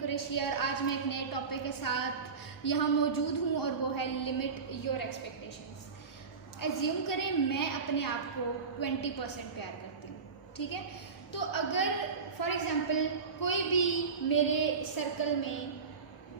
कुरैशी और आज मैं एक नए टॉपिक के साथ यहाँ मौजूद हूँ और वो है लिमिट योर एक्सपेक्टेशंस। एज्यूम करें मैं अपने आप को 20% प्यार करती हूँ, ठीक है। तो अगर फॉर एग्जांपल कोई भी मेरे सर्कल में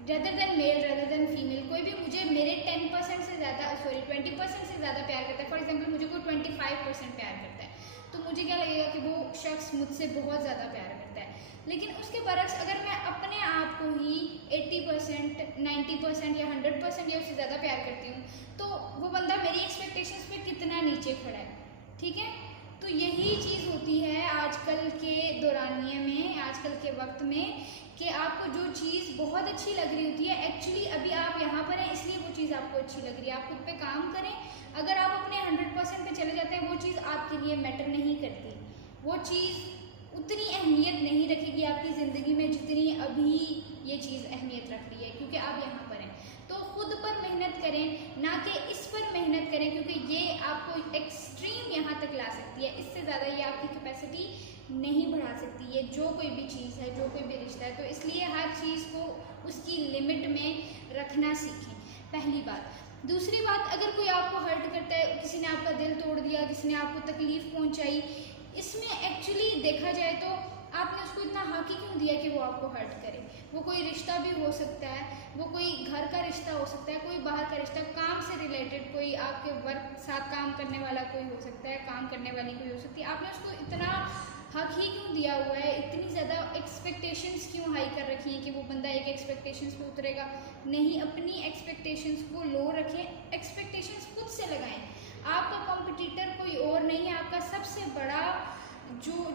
rather than male rather than female कोई भी मुझे मेरे 10% से ज़्यादा 20% से ज़्यादा प्यार करता है, फॉर एग्जांपल मुझे कोई 25% प्यार करता है, तो मुझे क्या लगेगा कि वो शख्स मुझसे बहुत ज़्यादा प्यार करता है। लेकिन उसके बरक्स अगर मैं अपने आप को ही 80%, 90% या 100% या उससे ज़्यादा प्यार करती हूँ, तो वो बंदा मेरी एक्सपेक्टेशंस पे कितना नीचे खड़ा है, ठीक है। तो यही चीज़ होती है आजकल के दौरानिए में, आजकल के वक्त में, कि आपको जो चीज़ बहुत अच्छी लग रही होती है, एक्चुअली अभी आप यहाँ पर हैं इसलिए वो चीज़ आपको अच्छी लग रही है। आप खुद पे काम करें, अगर आप अपने 100% पे चले जाते हैं, वो चीज़ आपके लिए मैटर नहीं करती, वो चीज़ उतनी अहमियत नहीं रखेगी आपकी ज़िंदगी में जितनी अभी ये चीज़ अहमियत रख रही है, क्योंकि आप यहाँ पर हैं। तो खुद पर मेहनत करें, ना कि इस पर मेहनत करें, क्योंकि ये आपको एक्सट्रीम यहाँ तक ला सकती है, इससे ज़्यादा ये आपकी कैपेसिटी नहीं बढ़ा सकती है जो कोई भी चीज़ है, जो कोई भी रिश्ता है। तो इसलिए हर चीज़ को उसकी लिमिट में रखना सीखें, पहली बात। दूसरी बात, अगर कोई आपको हर्ट करता है, किसी ने आपका दिल तोड़ दिया, किसी ने आपको तकलीफ़ पहुंचाई, इसमें एक्चुअली देखा जाए तो आपने उसको इतना हक ही क्यों दिया कि वो आपको हर्ट करे। वो कोई रिश्ता भी हो सकता है, वो कोई घर का रिश्ता हो सकता है, कोई बाहर का रिश्ता, काम से रिलेटेड, कोई आपके वर्क साथ काम करने वाला कोई हो सकता है, काम करने वाली कोई हो सकती है। आपने उसको इतना हक ही क्यों दिया हुआ है, इतनी ज़्यादा एक्सपेक्टेशंस क्यों हाई कर रखी हैं कि वो बंदा एक एक्सपेक्टेशंस पे उतरेगा। नहीं, अपनी एक्सपेक्टेशंस को लो रखें, एक्सपेक्टेशंस खुद से लगाएं। आपका कॉम्पिटिटर कोई और नहीं है, आपका सबसे बड़ा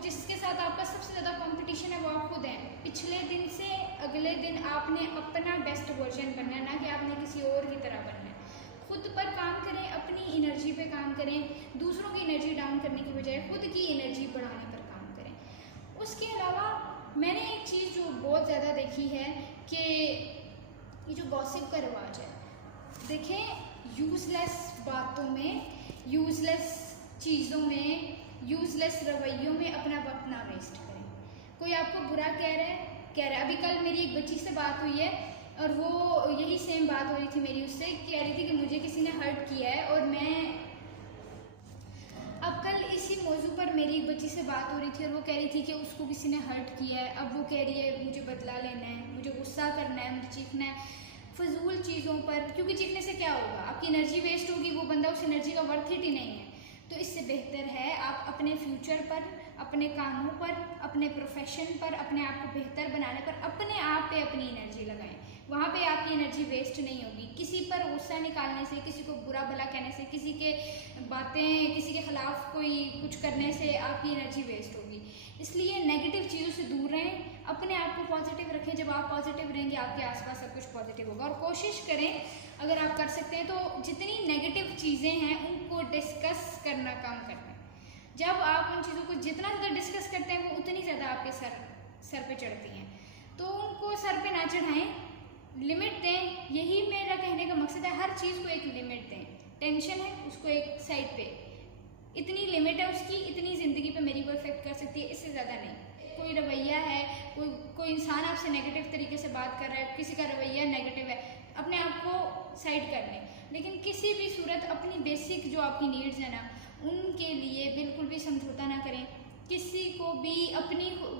जिसके साथ आपका सबसे ज़्यादा कंपटीशन है वो आप खुद हैं। पिछले दिन से अगले दिन आपने अपना बेस्ट वर्जन बनना है, ना कि आपने किसी और की तरह बनना है। खुद पर काम करें, अपनी एनर्जी पे काम करें, दूसरों की एनर्जी डाउन करने की बजाय खुद की एनर्जी बढ़ाने पर काम करें। उसके अलावा मैंने एक चीज़ जो बहुत ज़्यादा देखी है कि ये जो गॉसिप का रिवाज है, देखें यूज़लेस बातों में, यूज़लेस चीज़ों में, यूज़लेस रवैयों में अपना वक्त ना वेस्ट करें। कोई आपको बुरा कह रहा है। अभी कल मेरी एक बच्ची से बात हुई है और वो यही सेम बात हो रही थी मेरी उससे, कह रही थी कि मुझे किसी ने हर्ट किया है। और मैं अब कल इसी मौजू पर मेरी एक बच्ची से बात हो रही थी और वो कह रही थी कि उसको किसी ने हर्ट किया है। अब वो कह रही है मुझे बदला लेना है, मुझे गुस्सा करना है, मुझे चीखना है फजूल चीज़ों पर, क्योंकि चीखने से क्या होगा, आपकी एनर्जी वेस्ट होगी, वो बंदा उस एनर्जी का वर्थ इट ही नहीं है। तो इससे बेहतर है आप अपने फ्यूचर पर, अपने कामों पर, अपने प्रोफेशन पर, अपने आप को बेहतर बनाने पर अपने आप पे अपनी एनर्जी लगाएं। वहाँ पे आपकी एनर्जी वेस्ट नहीं होगी। किसी पर गुस्सा निकालने से, किसी को बुरा भला कहने से, किसी के बातें, किसी के खिलाफ कोई कुछ करने से आपकी एनर्जी वेस्ट होगी। इसलिए नेगेटिव चीज़ों से दूर रहें, अपने आप को पॉजिटिव रखें। जब आप पॉजिटिव रहेंगे आपके आसपास सब कुछ पॉजिटिव होगा। और कोशिश करें, अगर आप कर सकते हैं तो जितनी नेगेटिव चीज़ें हैं उनको डिस्कस करना कम कर दें। जब आप उन चीज़ों को जितना ज़्यादा डिस्कस करते हैं वो उतनी ज़्यादा आपके सर पे चढ़ती हैं, तो उनको सर पे ना चढ़ाएं, लिमिट दें। यही मेरा कहने का मकसद है, हर चीज़ को एक लिमिट दें। टेंशन है उसको एक साइड पे, इतनी लिमिट है उसकी, इतनी ज़िंदगी पे मेरी वो इफेक्ट कर सकती है, इससे ज़्यादा नहीं। कोई रवैया है, कोई इंसान आपसे नेगेटिव तरीके से बात कर रहा है, किसी का रवैया नेगेटिव है, अपने आप को साइड कर लें। लेकिन किसी भी सूरत अपनी बेसिक जो आपकी नीड्स हैं ना, उनके लिए बिल्कुल भी समझौता ना करें। किसी को भी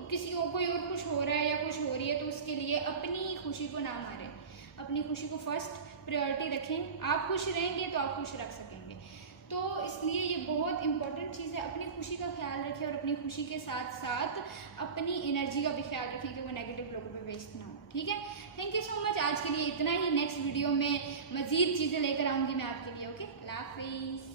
किसी को कोई और खुश हो रहा है या खुश हो रही है तो उसके लिए अपनी खुशी को ना मारें, अपनी खुशी को फर्स्ट प्रायोरिटी रखें। आप खुश रहेंगे तो आप खुश रख सकेंगे। तो इसलिए ये बहुत इंपॉर्टेंट चीज़ है, अपनी खुशी का ख्याल रखें और अपनी खुशी के साथ साथ अपनी एनर्जी का भी ख्याल रखें कि वो नेगेटिव लोगों पे वेस्ट ना हो, ठीक है। Thank you so much. आज के लिए इतना ही। नेक्स्ट वीडियो में मज़ीद चीज़ें लेकर आऊँगी मैं आपके लिए। ओके, अल्लाह हाफिज़।